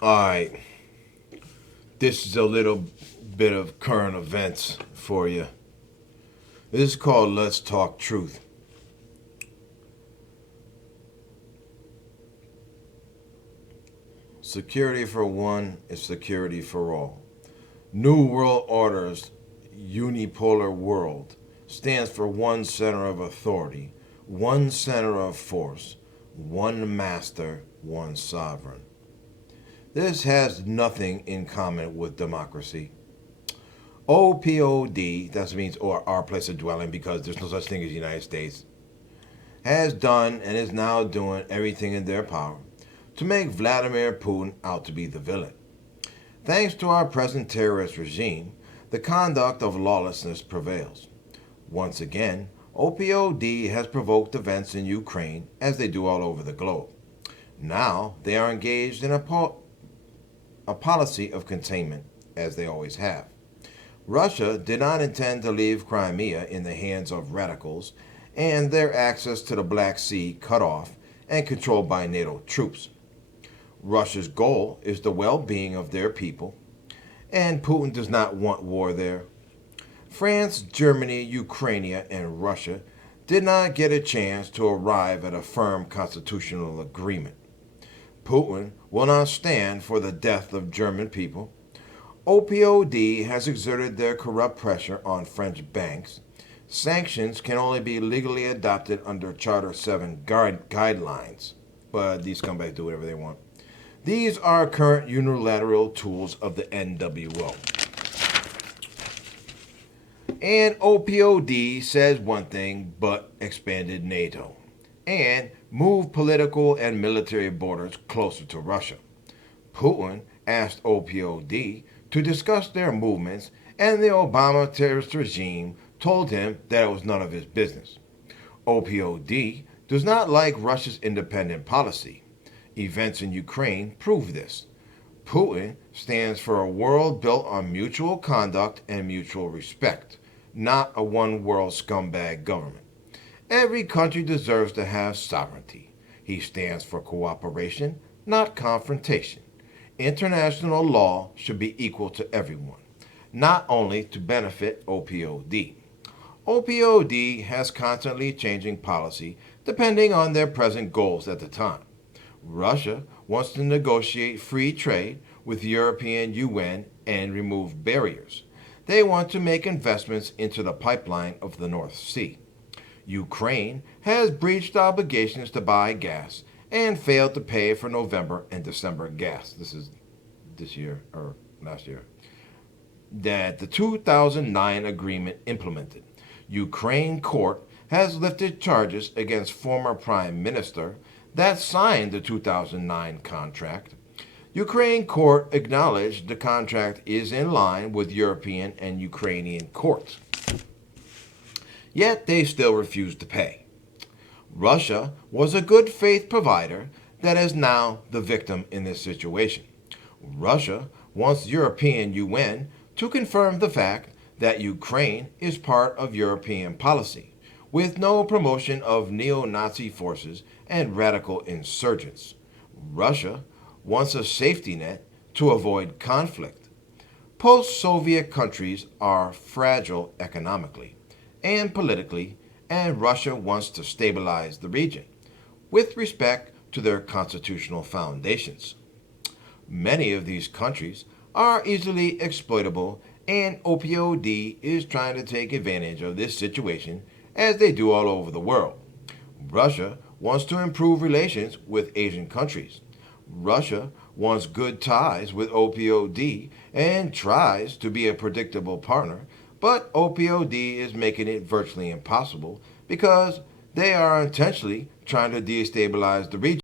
Alright, this is a little bit of current events for you. This is called Let's Talk Truth. Security for one is security for all. New World Order's unipolar world stands for one center of authority, one center of force, one master, one sovereign. This has nothing in common with democracy. OPOD, that means or our place of dwelling because there's no such thing as the United States, has done and is now doing everything in their power to make Vladimir Putin out to be the villain. Thanks to our present terrorist regime, the conduct of lawlessness prevails. Once again, OPOD has provoked events in Ukraine as they do all over the globe. Now they are engaged in a policy of containment, as they always have. Russia did not intend to leave Crimea in the hands of radicals and their access to the Black Sea cut off and controlled by NATO troops. Russia's goal is the well-being of their people, and Putin does not want war there. France, Germany, Ukraine, and Russia did not get a chance to arrive at a firm constitutional agreement. Putin will not stand for the death of German people. OPOD has exerted their corrupt pressure on French banks. Sanctions can only be legally adopted under Charter 7 guidelines, but these scumbags do whatever they want. These are current unilateral tools of the NWO. And OPOD says one thing but expanded NATO and moved political and military borders closer to Russia. Putin asked OPOD to discuss their movements, and the Obama terrorist regime told him that it was none of his business. OPOD does not like Russia's independent policy. Events in Ukraine prove this. Putin stands for a world built on mutual conduct and mutual respect, not a one-world scumbag government. Every country deserves to have sovereignty. He stands for cooperation, not confrontation. International law should be equal to everyone, not only to benefit OPOD. OPOD has constantly changing policy depending on their present goals at the time. Russia wants to negotiate free trade with European UN and remove barriers. They want to make investments into the pipeline of the North Sea. Ukraine has breached obligations to buy gas and failed to pay for November and December gas. This is this year or last year. That the 2009 agreement implemented. Ukraine court has lifted charges against former prime minister that signed the 2009 contract. Ukraine court acknowledged the contract is in line with European and Ukrainian courts. Yet they still refuse to pay. Russia was a good faith provider that is now the victim in this situation. Russia wants European UN to confirm the fact that Ukraine is part of European policy, with no promotion of neo-Nazi forces and radical insurgents. Russia wants a safety net to avoid conflict. Post-Soviet countries are fragile economically and politically, and Russia wants to stabilize the region with respect to their constitutional foundations. Many of these countries are easily exploitable, and OPOD is trying to take advantage of this situation as they do all over the world. Russia wants to improve relations with Asian countries. Russia wants good ties with OPOD and tries to be a predictable partner, but OPOD is making it virtually impossible because they are intentionally trying to destabilize the region.